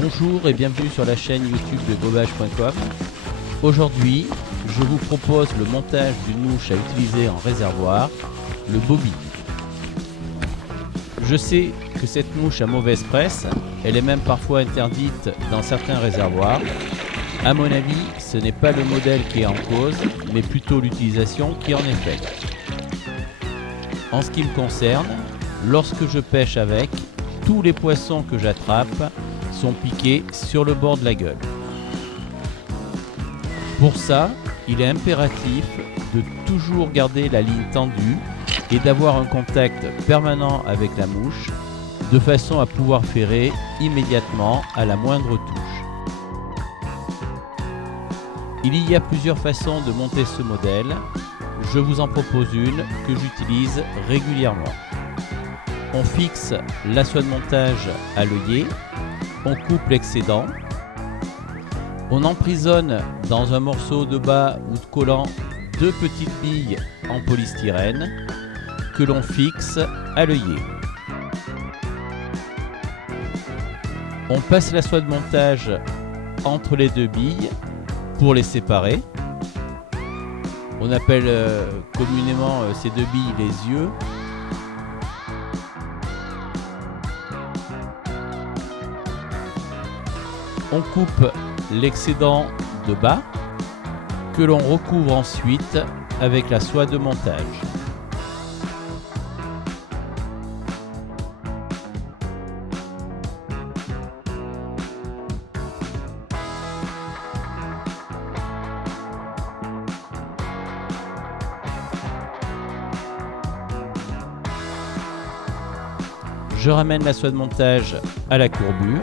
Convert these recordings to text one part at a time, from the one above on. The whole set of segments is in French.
Bonjour et bienvenue sur la chaîne YouTube de Gobage.com. Aujourd'hui, je vous propose le montage d'une mouche à utiliser en réservoir, le bobby. Je sais que cette mouche a mauvaise presse, elle est même parfois interdite dans certains réservoirs. À mon avis, ce n'est pas le modèle qui est en cause, mais plutôt l'utilisation qui en est faite. En ce qui me concerne, lorsque je pêche avec, tous les poissons que j'attrape sont piqués sur le bord de la gueule. Pour ça, il est impératif de toujours garder la ligne tendue et d'avoir un contact permanent avec la mouche, de façon à pouvoir ferrer immédiatement à la moindre touche. Il y a plusieurs façons de monter ce modèle. Je vous en propose une que j'utilise régulièrement. On fixe la soie de montage à l'œillet, on coupe l'excédent, on emprisonne dans un morceau de bas ou de collant deux petites billes en polystyrène que l'on fixe à l'œillet. On passe la soie de montage entre les deux billes pour les séparer. On appelle communément ces deux billes les yeux. On coupe l'excédent de bas que l'on recouvre ensuite avec la soie de montage. Je ramène la soie de montage à la courbure.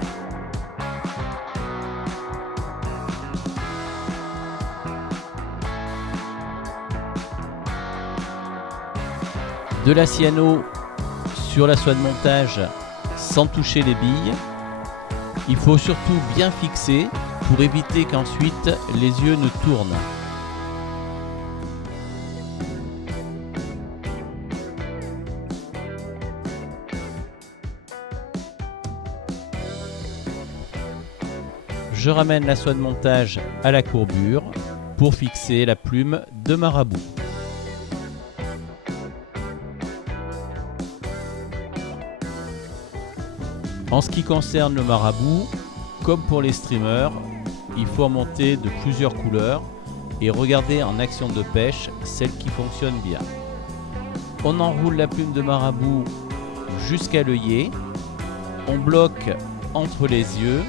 De la cyano sur la soie de montage sans toucher les billes. Il faut surtout bien fixer pour éviter qu'ensuite les yeux ne tournent. Je ramène la soie de montage à la courbure pour fixer la plume de marabout. En ce qui concerne le marabout, comme pour les streamers, il faut en monter de plusieurs couleurs et regarder en action de pêche celle qui fonctionne bien. On enroule la plume de marabout jusqu'à l'œillet, on bloque entre les yeux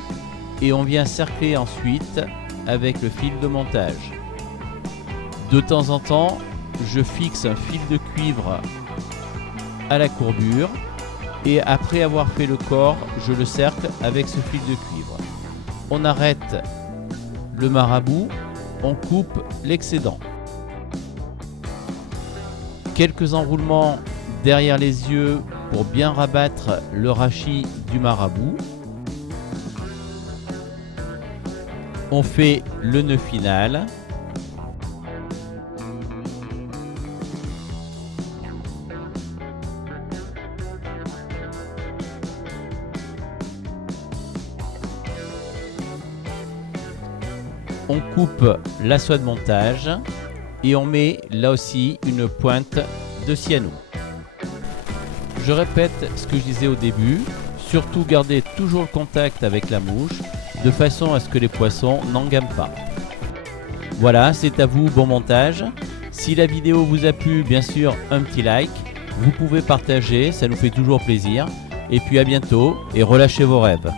et on vient cercler ensuite avec le fil de montage. De temps en temps, je fixe un fil de cuivre à la courbure. Et après avoir fait le corps, je le cercle avec ce fil de cuivre. On arrête le marabout, on coupe l'excédent. Quelques enroulements derrière les yeux pour bien rabattre le rachis du marabout. On fait le nœud final. On coupe la soie de montage et on met là aussi une pointe de cyano. Je répète ce que je disais au début, surtout gardez toujours le contact avec la mouche de façon à ce que les poissons n'engament pas. Voilà, c'est à vous, bon montage. Si la vidéo vous a plu, bien sûr, un petit like. Vous pouvez partager, ça nous fait toujours plaisir. Et puis à bientôt et relâchez vos rêves.